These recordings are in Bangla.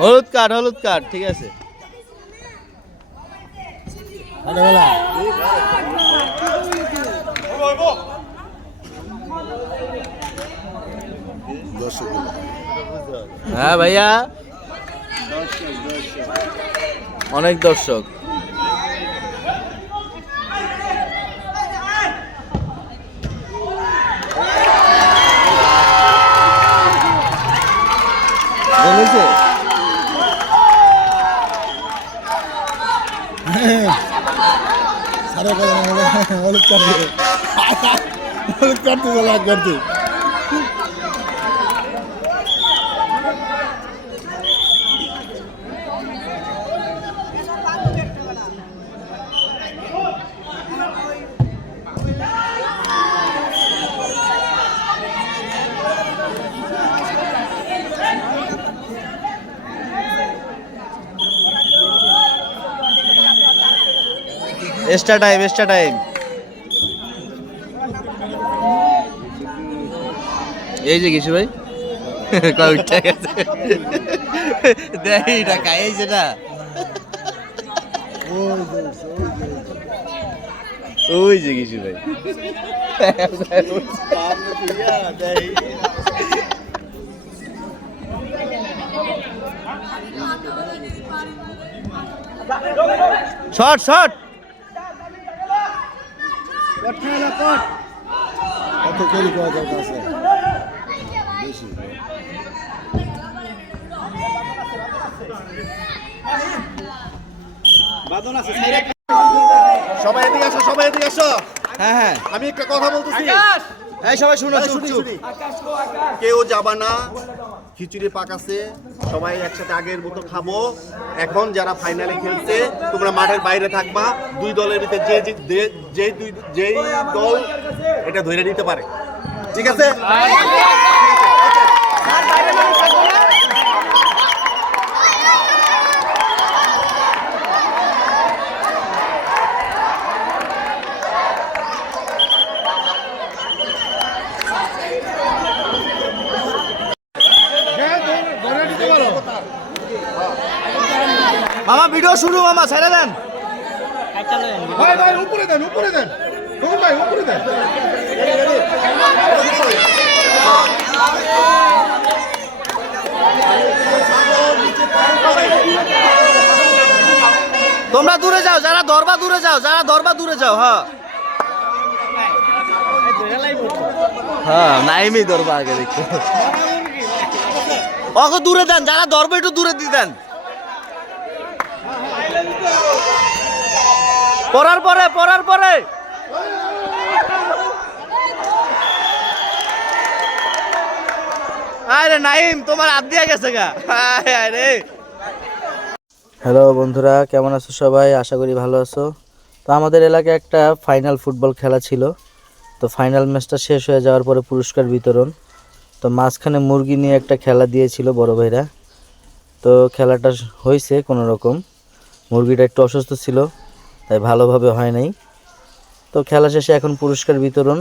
হলুদ কার্ড হলুদ কার্ড ঠিক আছে। হ্যাঁ ভাইয়া? অনেক দর্শক। সারা কথা হলুদ কাটতে হলুদ কাটতে এক্সট্রা টাইম এক্সট্রা টাইম এই যে কিছু ভাই। কয় উঠে গেছে? দেখ টাকা, এই যেটা ওই যে কিছু ভাই। শর্ট শর্ট কত করা বেশি সবাই এদিকে আসো সবাই এদিকে আসো। হ্যাঁ হ্যাঁ। আমি একটা কথা বলতেছি। এই সবাই শুনো শুনি। কেউ যাবা না। খিচুড়ি পাক আছে সবাই একসাথে আগের মতো খাব। এখন যারা ফাইনালে খেলছে তোমরা মাঠের বাইরে থাকবা দুই দলের ভিতরে যে যে- দুই যেই দল এটা ধরে নিতে পারে। ঠিক আছে? মামা ভিডিও শুরু মামা ছেড়ে দেন। ভাই ভাই উপরে দেন উপরে দেন। ভাই উপরে দেন। তোমরা দূরে যাও যারা দরবা দূরে যাও যারা দরবা দূরে যাও হ্যাঁ। হ্যাঁ নাইমি দরবা আগে দেখতে ওকে দূরে দেন যারা দরবা একটু দূরে দিয়ে দেন। পড়ার পরে পড়ার পরে। আরে নাইম, তোমার হাত দিয়া গেছে গা। আয় আয় রে। হ্যালো বন্ধুরা, কেমন আছো সবাই? আশা করি ভালো আছো। তো আমাদের এলাকায় একটা ফাইনাল ফুটবল খেলা ছিল। তো ফাইনাল ম্যাচটা শেষ হয়ে যাওয়ার পরে পুরস্কার বিতরণ। তো মাঝখানে মুরগি নিয়ে একটা খেলা দিয়েছিল বড় ভাইরা। তো খেলাটা হয়েছে কোনো রকম মুরগিটা একটু অসুস্থ ছিল। তাই ভালোভাবে হয় নাই। তো খেলা শেষে এখন পুরস্কার বিতরণ।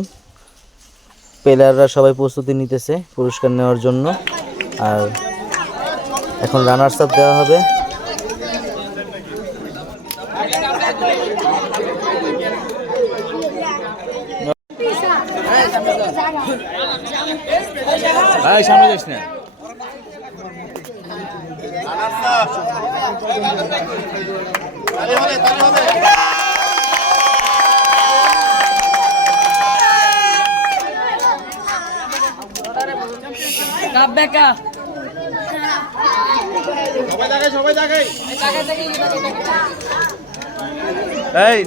প্লেয়াররা সবাই প্রস্তুতি নিতেছে পুরস্কার নেওয়ার জন্য। আর এখন রানার্স আপ দেওয়া হবে। ভাই সামনে যাস না। হবে তালি হবে সবাই জায়গায় সবাই জায়গায় এই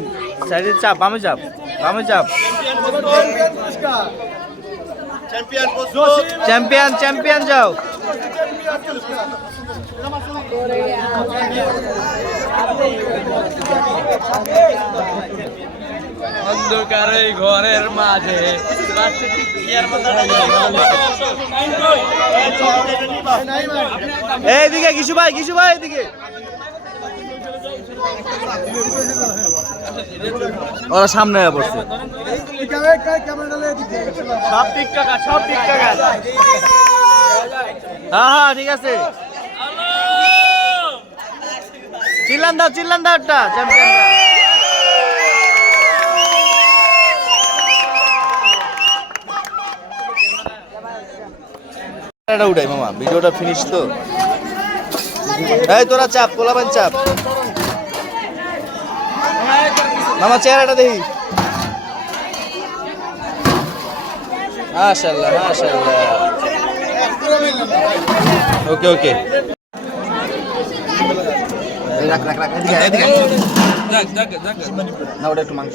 সাইডে চাপ বামে চাপ বামে চাপ চ্যাম্পিয়ন চ্যাম্পিয়ন চ্যাম্পিয়ন যাও অন্ধকার এই ঘরের মাঝে। এইদিকে কিছু ভাই কিছু ভাই এদিকে ওরা সামনে পড়ছে। সব টিকটক সব টিকটক হ্যাঁ হ্যাঁ ঠিক আছে। চিল্লান দাও চিল্লান দাও একটা চ্যাম্পিয়ন এটা উঠাই মামা, ভিডিওটা ফিনিশ তো। এই তোরা চাপ পোলাবেন চাপ। মামা, চেহারাটা দেখি। মাশাআল্লাহ মাশাআল্লাহ। ওকে ওকে। না, ওটা একটু মাংস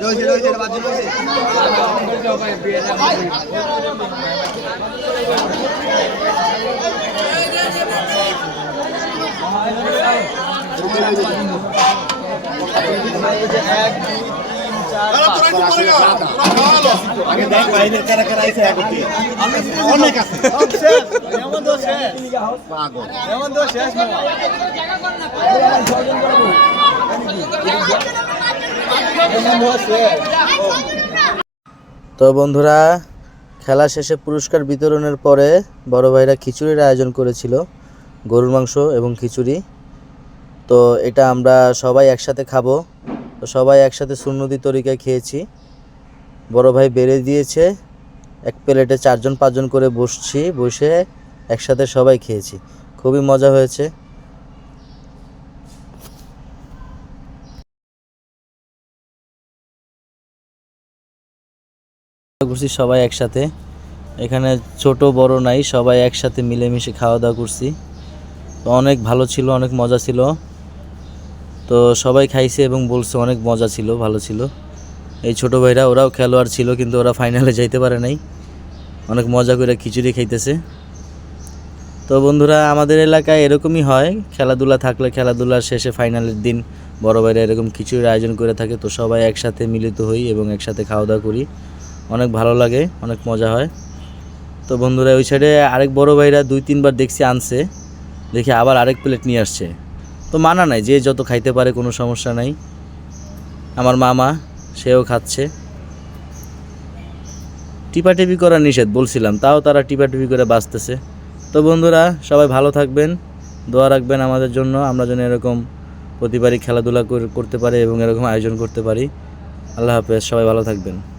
রয়েছে রয়েছে বাজু রয়েছে Thank you. তো তো বন্ধুরা, খেলা শেষে পুরস্কার বিতরণের পরে বড় ভাইরা খিচুড়ির আয়োজন করেছিল। গরুর মাংস এবং খিচুড়ি। তো এটা আমরা সবাই একসাথে খাব। তো সবাই একসাথে সুন্নতি তরিকায় খেয়েছি। বড় ভাই বেড়ে দিয়েছে। এক প্লেটে চারজন, পাঁচজন করে বসছি, বসে একসাথে সবাই খেয়েছি। খুবই মজা হয়েছে। করছি সবাই একসাথে। এখানে ছোট, বড় নাই, সবাই একসাথে মিলেমিশে খাওয়া দাওয়া করছি। তো অনেক ভালো ছিল, অনেক মজা ছিল। তো সবাই খাইছে এবং বলছে অনেক মজা ছিল, ভালো ছিল। এই ছোট ভাইরা, ওরাও খেলোয়াড় ছিল, কিন্তু ওরা ফাইনালে যাইতে পারে নাই। অনেক মজা করে খিচুড়ি খাইতেছে। তো বন্ধুরা, আমাদের এলাকায় এরকমই হয়। খেলাধুলা থাকলে খেলাধুলার শেষে ফাইনালের দিন বড় ভাইরা এরকম খিচুড়ির আয়োজন করে থাকে। তো সবাই একসাথে মিলিত হই এবং একসাথে খাওয়া দাওয়া করি। অনেক ভালো লাগে, অনেক মজা হয়। তো বন্ধুরা, ওই সাইডে আরেক বড় ভাইরা দুই তিনবার দেখছি আনছে। দেখি আবার আরেক প্লেট নিয়ে আসছে। তো মানা নাই যে যত খাইতে পারে কোনো সমস্যা নাই। আমার মামা, সেও খাচ্ছে। টিপাটিপি করা নিষেধ বলছিলাম, তাও তারা টিপাটিপি করে বাঁচতেছে। তো বন্ধুরা, সবাই ভালো থাকবেন, দোয়া রাখবেন আমাদের জন্য। আমরা যেন এরকম প্রতিবারই খেলাধুলা কর- করতে পারি এবং এরকম আয়োজন করতে পারি। আল্লাহ হাফেজ, সবাই ভালো থাকবেন।